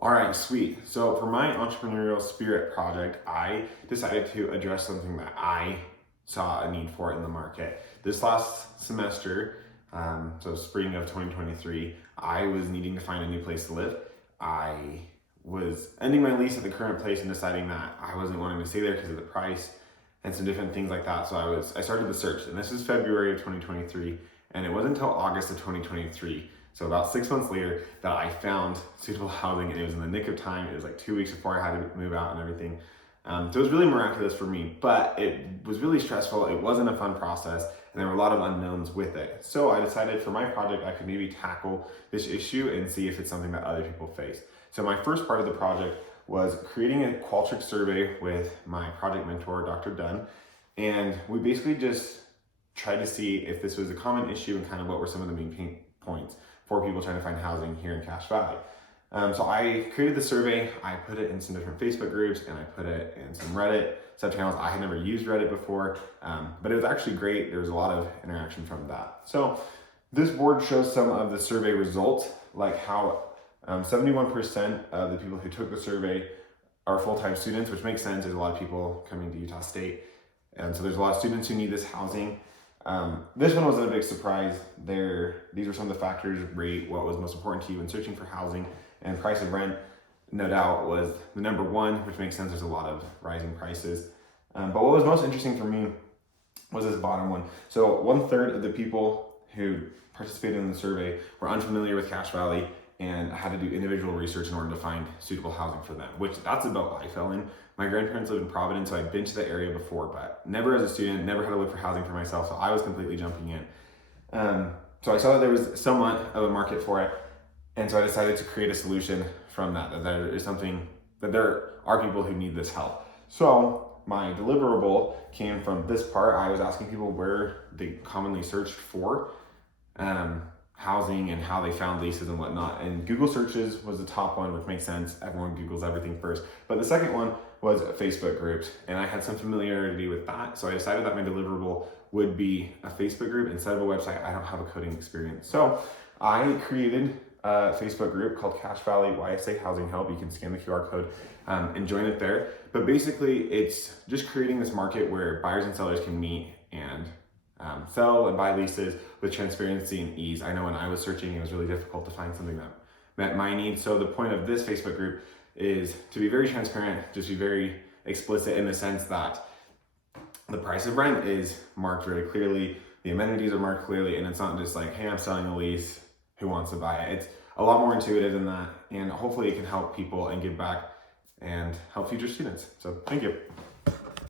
All right, sweet. So for my entrepreneurial spirit project, I decided to address something that I saw a need for in the market. This last semester, so spring of 2023, I was needing to find a new place to live. I was ending my lease at the current place and deciding that I wasn't wanting to stay there because of the price and some different things like that. So I started the search, and this is February of 2023, and it wasn't until August of 2023, so about 6 months later, that I found suitable housing, and it was in the nick of time. It was like 2 weeks before I had to move out and everything. So it was really miraculous for me, but it was really stressful. It wasn't a fun process, and there were a lot of unknowns with it. So I decided for my project, I could maybe tackle this issue and see if it's something that other people face. So my first part of the project was creating a Qualtrics survey with my project mentor, Dr. Dunn, and we basically just tried to see if this was a common issue and kind of what were some of the main pain points for people trying to find housing here in Cache Valley. So I created the survey, I put it in some different Facebook groups, and I put it in some Reddit subchannels. I had never used Reddit before, but it was actually great. There was a lot of interaction from that. So this board shows some of the survey results, like how 71% of the people who took the survey are full-time students, which makes sense. There's a lot of people coming to Utah State, and so there's a lot of students who need this housing. This one wasn't a big surprise. These are some of the factors: rate, what was most important to you when searching for housing, and price of rent, no doubt, was the number one, which makes sense. There's a lot of rising prices. But what was most interesting for me was this bottom one. So 1/3 of the people who participated in the survey were unfamiliar with Cache Valley and had to do individual research in order to find suitable housing for them, which that's about what I fell in. My grandparents lived in Providence, so I'd been to the area before, but never as a student, never had to look for housing for myself, so I was completely jumping in. So I saw that there was somewhat of a market for it, and so I decided to create a solution from that there is something, that there are people who need this help. So my deliverable came from this part. I was asking people where they commonly searched for housing and how they found leases and whatnot. And Google searches was the top one, which makes sense. Everyone Googles everything first. But the second one was Facebook groups, and I had some familiarity with that. So I decided that my deliverable would be a Facebook group instead of a website. I don't have a coding experience. So I created a Facebook group called Cache Valley YSA Housing Help. You can scan the QR code and join it there. But basically, it's just creating this market where buyers and sellers can meet and sell and buy leases with transparency and ease. I know when I was searching, it was really difficult to find something that met my needs. So the point of this Facebook group is to be very transparent, just be very explicit in the sense that the price of rent is marked very clearly, the amenities are marked clearly, and it's not just like, hey, I'm selling a lease, who wants to buy it? It's a lot more intuitive than that, and hopefully it can help people and give back and help future students. So thank you.